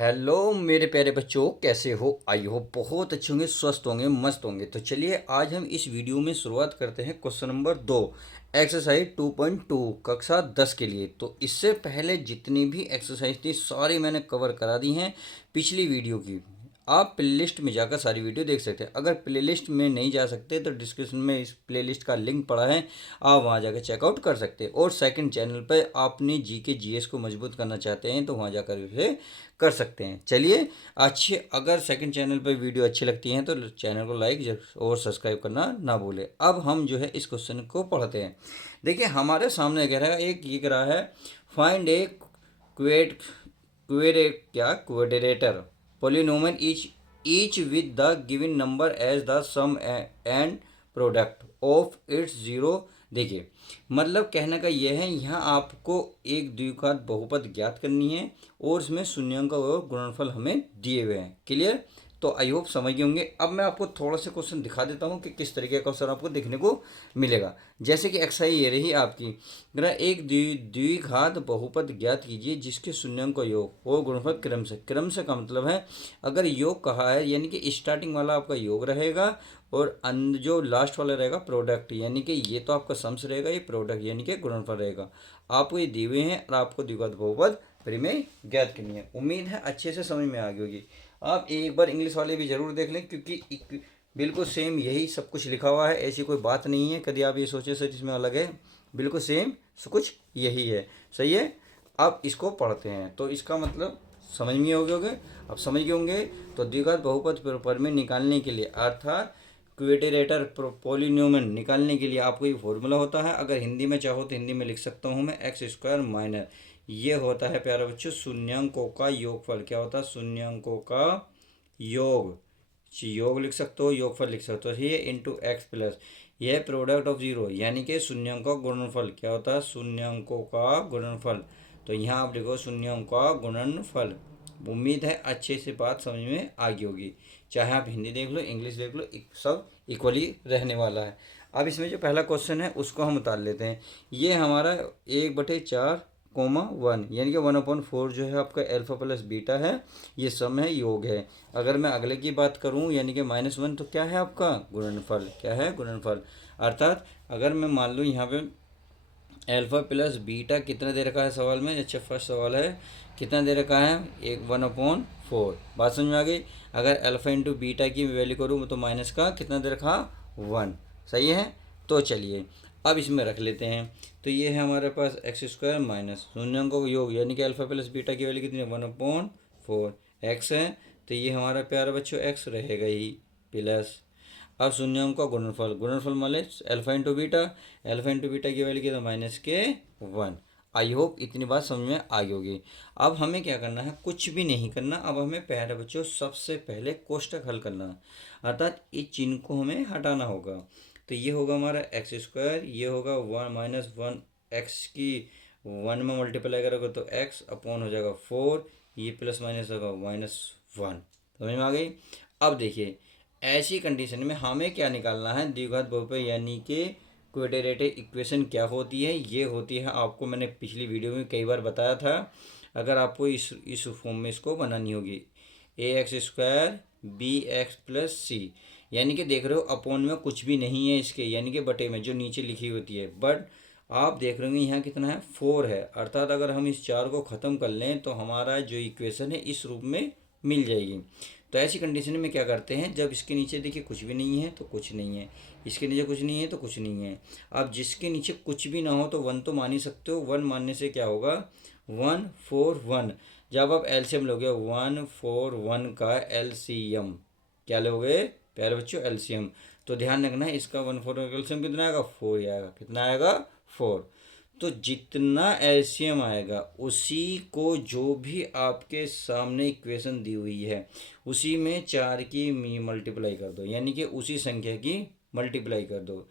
Hello मेरे प्यारे बच्चों, कैसे हो? आई हो बहुत अच्छे होंगे, स्वस्थ होंगे, मस्त होंगे। तो चलिए आज हम इस वीडियो में शुरुआत करते हैं क्वेश्चन नंबर 2, एक्सरसाइज 2.2 कक्षा 10 के लिए। तो इससे पहले जितनी भी एक्सरसाइज थी सारी मैंने कवर करा दी हैं पिछली वीडियो की। आप प्लेलिस्ट में जाकर सारी वीडियो देख सकते हैं। अगर प्लेलिस्ट में नहीं जा सकते तो डिस्क्रिप्शन में इस प्लेलिस्ट का लिंक पड़ा है, आप वहां जाकर चेकआउट कर सकते हैं। और सेकंड चैनल पर आपने जीके जीएस को मजबूत करना चाहते हैं तो वहां जाकर इसे कर सकते हैं। चलिए अच्छे, अगर सेकंड चैनल पर वीडियो अच्छी लगती हैं तो चैनल को लाइक और सब्सक्राइब करना ना भूलें। अब हम जो है इस क्वेश्चन को पढ़ते हैं। देखिए हमारे सामने कह रहा है, एक ये कह रहा है फाइंड ए क्वेड क्वेरे क्या क्वेडरेटर polynomial each with the given number as the sum and product of its zero। देखिए मतलब कहने का यह है, यहाँ आपको एक द्विघात बहुपद ज्ञात करनी है और इसमें शून्यांक और गुणनफल हमें दिए हुए हैं। क्लियर? तो आई होप समझ गए होंगे। अब मैं आपको थोड़ा सा क्वेश्चन दिखा देता हूँ कि किस तरीके का क्वेश्चन आपको देखने को मिलेगा। जैसे कि एक्सरसाइज ये रही आपकी, एक द्विघात बहुपद ज्ञात कीजिए जिसके शून्यांक का योग और गुणनफल क्रम से का मतलब है, अगर योग कहा है यानी कि स्टार्टिंग वाला आपका योग रहेगा और जो लास्ट वाला रहेगा प्रोडक्ट, यानी कि ये तो आपका सम्स रहेगा, ये प्रोडक्ट यानी कि गुणनफल रहेगा। आपको ये दिए हुए हैं और आपको द्विघात बहुपद परिमेय ज्ञात करनी है। उम्मीद है अच्छे से समझ में आ गई होगी। आप एक बार इंग्लिश वाले भी जरूर देख लें, क्योंकि बिल्कुल सेम यही सब कुछ लिखा हुआ है, ऐसी कोई बात नहीं है कभी आप ये सोचे सर इसमें अलग है। बिल्कुल सेम सब कुछ यही है। सही है? अब इसको पढ़ते हैं तो इसका मतलब समझ में हो गए होंगे। अब समझ गए होंगे तो द्विघात बहुपद परिमेय निकालने के लिए अर्थात क्वेटेरेटर पोलिनोमियल निकालने के लिए आपको ये फॉर्मूला होता है। अगर हिंदी में चाहो तो हिंदी में लिख सकता हूँ मैं, एक्स स्क्वायर माइनस, ये होता है प्यारे बच्चों शून्यांकों का योगफल। क्या होता है? शून्यांकों का योग। योग लिख सकते हो, योगफल लिख सकते हो। ये इंटू एक्स प्लस, यह प्रोडक्ट ऑफ जीरो यानी कि शून्यांकों का गुणनफल। क्या होता है? शून्यांकों का गुणनफल। तो यहाँ आप लिखो शून्यांकों का गुणनफल। उम्मीद है अच्छे से बात समझ में आ गई होगी। चाहे आप हिंदी देख लो, इंग्लिश देख लो, सब इक्वली रहने वाला है। अब इसमें जो पहला क्वेश्चन है उसको हम उतार लेते हैं। ये हमारा 1/4, 1 यानी कि 1/4 जो है आपका अल्फा प्लस बीटा है, ये सम है, योग है। अगर मैं अगले की बात करूं यानी कि -1, तो क्या है आपका गुणनफल। क्या है? गुणनफल। अर्थात अगर मैं मान लूँ यहाँ पे अल्फा प्लस बीटा कितना दे रखा है सवाल में, अच्छा फर्स्ट सवाल है, कितना दे रखा है? 1/4। बात समझ में आ गई। अगर अल्फा इंटू बीटा की वैल्यू करूँ तो माइनस का कितना दे रखा? 1। सही है? तो चलिए अब इसमें रख लेते हैं। तो ये है हमारे पास एक्स स्क्वायर माइनस शून्यांकों का योग यानी कि अल्फा प्लस बीटा की वैल्यू कितनी है? 1/4 एक्स है। तो ये हमारा प्यारा बच्चों एक्स रहेगा ही प्लस। अब शून्यांक का गुणनफल, गुणनफल मान लें alpha into beta, alpha into beta की वैल्यू कितना? -1। आई होप इतनी बात समझ में आ गई होगी। अब हमें क्या करना है? कुछ भी नहीं करना। अब हमें प्यारे बच्चों सबसे पहले कोष्टक हल करना है, अर्थात इस चिन्ह को हमें हटाना होगा। तो ये होगा हमारा एक्स स्क्वायर, ये होगा 1 - 1 एक्स की 1 में मल्टीप्लाई करोगे तो एक्स अपॉन हो जाएगा 4, ये प्लस माइनस होगा -1। समझ में आ गई? अब देखिए ऐसी कंडीशन में हमें क्या निकालना है? द्विघात बहुपद यानी कि क्वाड्रेटिक इक्वेशन क्या होती है? ये होती है, आपको मैंने पिछली वीडियो में कई बार बताया था। अगर आपको इस फॉर्म में इसको बनानी होगी, a x square b x plus c, यानी कि देख रहे हो अपॉन में कुछ भी नहीं है इसके, यानी कि बटे में जो नीचे लिखी होती है। बट आप देख रहे होंगे यहाँ कितना है? 4 है। अर्थात अगर हम इस 4 को ख़त्म कर लें तो हमारा जो इक्वेशन है इस रूप में मिल जाएगी। तो ऐसी कंडीशन में क्या करते हैं, जब इसके नीचे देखिए कुछ भी नहीं है तो कुछ नहीं है, इसके नीचे कुछ नहीं है तो कुछ नहीं है। अब जिसके नीचे कुछ भी ना हो तो 1 तो मान ही सकते हो। 1 मानने से क्या होगा? 1 4 1। जब आप एलसीएम लोगे 1 4 1 का एलसीएम क्या लोगे प्यारे बच्चों? एलसीएम। तो ध्यान रखना है इसका 1 4 का एलसीएम कितना आएगा? 4 ही आएगा। कितना आएगा? 4। तो जितना एलसीएम आएगा उसी को, जो भी आपके सामने इक्वेशन दी हुई है उसी में 4 की मल्टीप्लाई कर दो, यानी कि उसी संख्या की मल्टीप्लाई कर दो।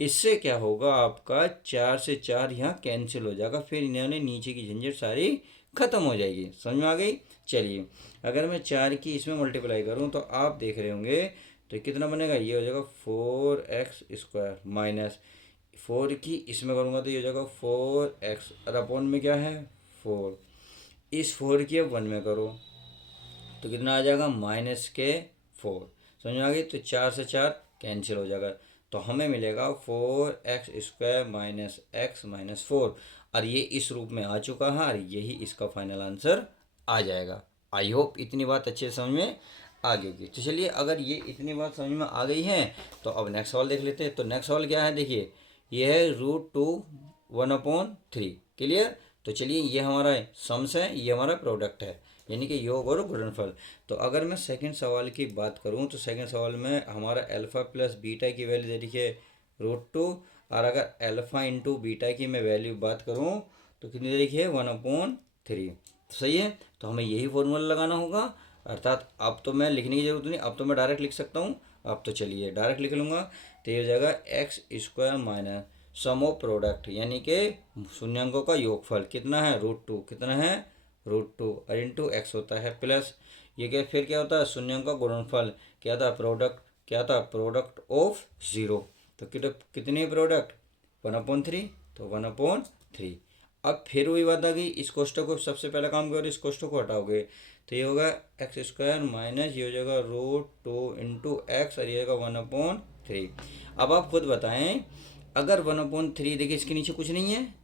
इससे क्या होगा? आपका 4 से 4 यहाँ कैंसिल हो जाएगा, फिर इन्होंने नीचे की झंझट सारी खत्म हो जाएगी। समझ में आ गई? चलिए अगर मैं 4 की इसमें मल्टीप्लाई करूँ तो आप देख रहे होंगे तो कितना बनेगा? ये हो जाएगा 4x² माइनस 4 की इसमें करूँगा तो ये हो जाएगा 4x और अपॉन में क्या है? 4। इस 4 की अब 1 में करो तो कितना आ जाएगा -4। समझ में आ गई। तो 4 से 4 कैंसिल हो जाएगा, तो हमें मिलेगा 4x² -x-4। और ये इस रूप में आ चुका है और यही इसका फाइनल आंसर आ जाएगा। आई होप इतनी बात अच्छे से समझ में आ गई होगी। तो चलिए, अगर ये इतनी बात समझ में आ गई है तो अब नेक्स्ट सवाल देख लेते हैं। तो नेक्स्ट सवाल क्या है, देखिए ये है √2 1/3। क्लियर। तो चलिए, ये हमारा सम्स है, ये हमारा प्रोडक्ट है, यानी कि योग और गुणनफल। तो अगर मैं सेकंड सवाल की बात करूं तो सेकंड सवाल में हमारा अल्फ़ा प्लस बीटा की वैल्यू दे रखी है √2, और अगर अल्फ़ा इंटू बीटा की मैं वैल्यू बात करूं तो कितनी दे रखी है 1/3। सही है। तो हमें यही फॉर्मूला लगाना होगा, अर्थात अब तो मैं लिखने की जरूरत नहीं, अब तो मैं डायरेक्ट लिख सकता हूँ। अब तो चलिए डायरेक्ट लिख लूँगा। तो ये हो जाएगा x² minus sum of product, यानी कि शून्यांकों का योगफल कितना है √2, कितना है √2 और इंटू एक्स होता है प्लस ये क्या, फिर क्या होता है शून्यांकों का गुणनफल, क्या था प्रोडक्ट, क्या था प्रोडक्ट ऑफ ज़ीरो। तो कितनी प्रोडक्ट 1/3, तो 1/3। अब फिर वही बात आ गई, इस कोष्ठक को सबसे पहला काम करो, इस कोष्ठक को हटाओगे तो ये होगा x² माइनस ये हो जाएगा √2 इंटू एक्स और ये होगा 1/3। अब आप खुद बताएं, अगर 1/3 देखिए इसके नीचे कुछ नहीं है,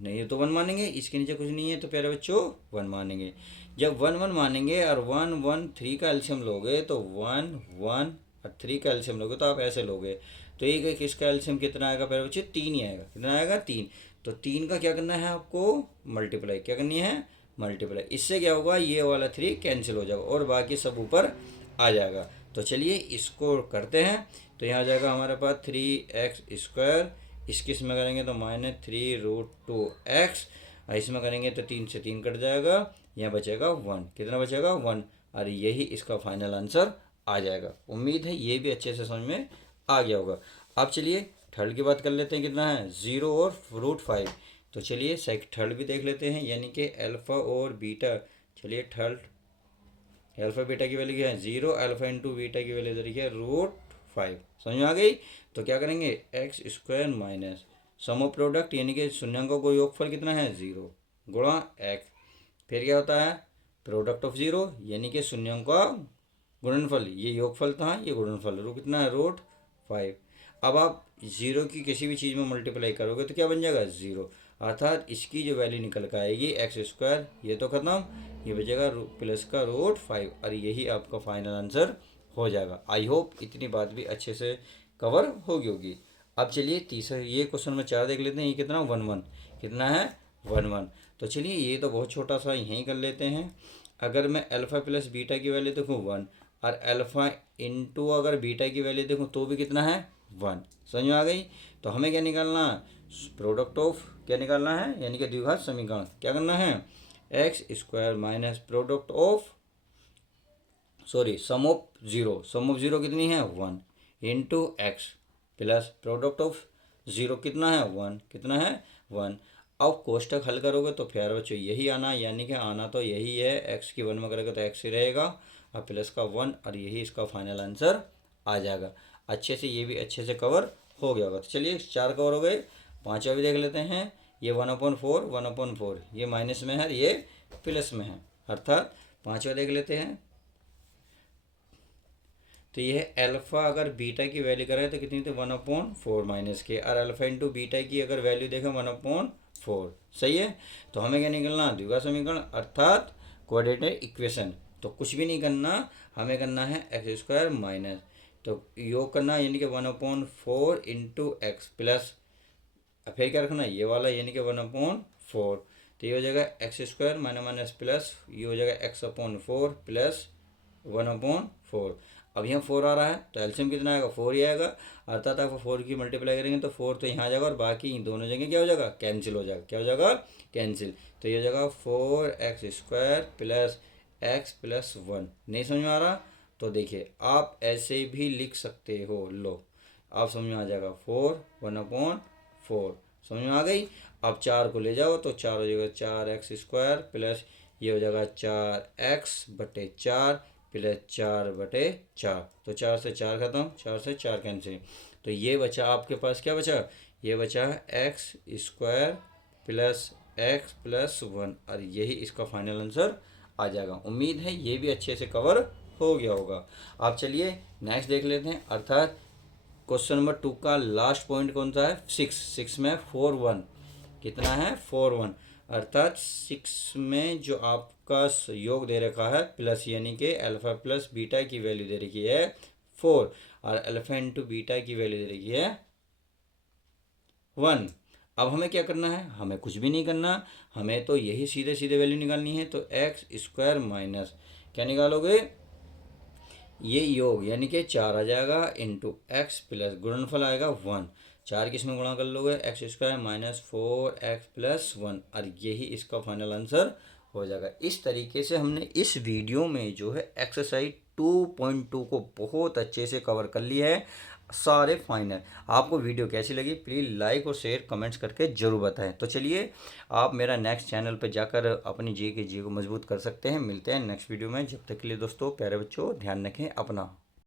नहीं तो 1 मानेंगे, इसके नीचे कुछ नहीं है तो प्यारे बच्चों 1 मानेंगे। जब 1 मानेंगे और 1 1 3 का एल्शियम लोगे तो 1 1 और 3 का एल्शियम लोगे तो आप ऐसे लोगे। तो ये किसका एल्शियम कितना आएगा प्यारे बच्चे, 3 ही आएगा। कितना आएगा 3। तो 3 का क्या करना है आपको, मल्टीप्लाई। क्या करनी है, मल्टीप्लाई। इससे क्या होगा, ये वाला 3 कैंसिल हो जाएगा और बाकी सब ऊपर आ जाएगा। तो चलिए इसको करते हैं। तो यहाँ आ जाएगा हमारे पास 3x², इसकी इसमें करेंगे तो -3√2x, और इसमें करेंगे तो 3 से 3 कट जाएगा, यहाँ बचेगा 1। कितना बचेगा 1, और यही इसका फाइनल आंसर आ जाएगा। उम्मीद है ये भी अच्छे से समझ में आ गया होगा। अब चलिए थर्ड की बात कर लेते हैं, कितना है 0 और √5। तो चलिए थर्ड भी देख लेते हैं, यानी कि अल्फ़ा और बीटा। चलिए थर्ड अल्फ़ा बीटा की वैल्यू क्या है 0, अल्फ़ा इंटू बीटा की वैल्यू देखिए √5। समझ में आ गई। तो क्या करेंगे x² minus sum of product, यानी कि शून्यांकों को योगफल कितना है 0 गुणा x, फिर क्या होता है प्रोडक्ट ऑफ 0, यानी कि शून्यांकों का गुणनफल। ये योगफल था, ये गुणनफल कितना है √5। अब आप 0 की किसी भी चीज़ में मल्टीप्लाई करोगे तो क्या बन जाएगा 0, अर्थात इसकी जो वैल्यू निकल कर आएगी x², ये तो खत्म, ये बचेगा प्लस का √5, और यही आपका फाइनल आंसर हो जाएगा। आई होप इतनी बात भी अच्छे से कवर होगी। अब चलिए तीसरा ये क्वेश्चन में 4 देख लेते हैं, ये कितना 1 1, कितना है 1 1। तो चलिए ये तो बहुत छोटा सा यहीं कर लेते हैं। अगर मैं अल्फ़ा प्लस बीटा की वैल्यू देखूँ 1, और अल्फ़ा इंटू अगर बीटा की वैल्यू देखूँ तो भी कितना है 1। समझ में आ गई। तो हमें क्या निकालना, प्रोडक्ट ऑफ क्या निकालना है, यानी कि द्विघात समीकरण। क्या करना है x² minus product of sum of 0, sum of 0 कितनी है 1 into x plus product of 0 कितना है 1, कितना है 1। अब कोष्टक हल करोगे तो फिर बच्चों यही आना, यानी कि आना तो यही है, एक्स की 1 में करोगे तो एक्स ही रहेगा और प्लस का 1, और यही इसका फाइनल आंसर आ जाएगा। अच्छे से ये भी अच्छे से कवर हो गया होगा। तो चलिए 4 कवर हो गए, 5वां भी देख लेते हैं। ये 1/4 ये माइनस में है, ये प्लस में है, अर्थात 5वां देख लेते हैं। तो यह अल्फ़ा अगर बीटा की वैल्यू करें तो कितनी थी 1/4 माइनस के, और अल्फ़ा इंटू बीटा की अगर वैल्यू देखें 1/4। सही है। तो हमें क्या निकलना, द्विघात समीकरण अर्थात कोऑर्डिनेट इक्वेशन। तो कुछ भी नहीं करना, हमें करना है x² माइनस, तो योग करना यानी कि 1/4 इंटू एक्स प्लस, फिर क्या रखना ये वाला यानी कि 1/4। तो ये हो जाएगा x² माइनस माइनस प्लस, ये हो जाएगा x/4 प्लस 1/4। अब यहाँ 4 आ रहा है तो एलसीएम कितना आएगा 4 ही आएगा, अर्थात आप 4 की मल्टीप्लाई करेंगे तो 4 तो यहाँ आ जाएगा और बाकी दोनों जगह क्या हो जाएगा कैंसिल हो जाएगा। क्या हो जाएगा कैंसिल। तो ये हो जाएगा 4x² प्लस x प्लस 1। नहीं समझ में आ रहा तो देखिए आप ऐसे भी लिख सकते हो, लो आप समझ में आ जाएगा 4 1/4। समझ में आ गई। अब 4 को ले जाओ तो 4 हो जाएगा 4x² प्लस ये हो जाएगा 4x/4 प्लस 4/4। तो 4 से 4 खत्म, 4 से 4 कैंसिल। तो ये बचा आपके पास, क्या बचा, ये बचा x² प्लस x प्लस 1, और यही इसका फाइनल आंसर आ जाएगा। उम्मीद है ये भी अच्छे से कवर हो गया होगा। आप चलिए नेक्स्ट देख लेते हैं, अर्थात क्वेश्चन नंबर 2 का लास्ट पॉइंट कौन सा है? 6 में 4 1 कितना है? 4 1, अर्थात 6 में जो आपका योग दे रखा है प्लस, यानी कि अल्फा प्लस बीटा की वैल्यू दे रखी है 4 और अल्फा इंटू बीटा की वैल्यू दे रखी है 1। अब हमें क्या करना है? हमें कुछ भी नहीं करना, हमें तो यही सीधे सीधे वैल्यू निकालनी है। तो एक्स स्क्वायर माइनस क्या निकालोगे? ये योग यानी कि 4 आ जाएगा इंटू एक्स प्लस गुणनफल आएगा 1। 4 किस में गुणा कर लोगे? X square minus 4 x plus 1, और यही इसका फाइनल आंसर हो जाएगा। इस तरीके से हमने इस वीडियो में जो है एक्सरसाइज 2.2 को बहुत अच्छे से कवर कर लिया है, सारे फाइनल। आपको वीडियो कैसी लगी प्लीज़ लाइक और शेयर कमेंट्स करके ज़रूर बताएं। तो चलिए आप मेरा नेक्स्ट चैनल पर जाकर अपनी जी को मजबूत कर सकते हैं। मिलते हैं नेक्स्ट वीडियो में, जब तक के लिए दोस्तों प्यारे बच्चों ध्यान रखें अपना।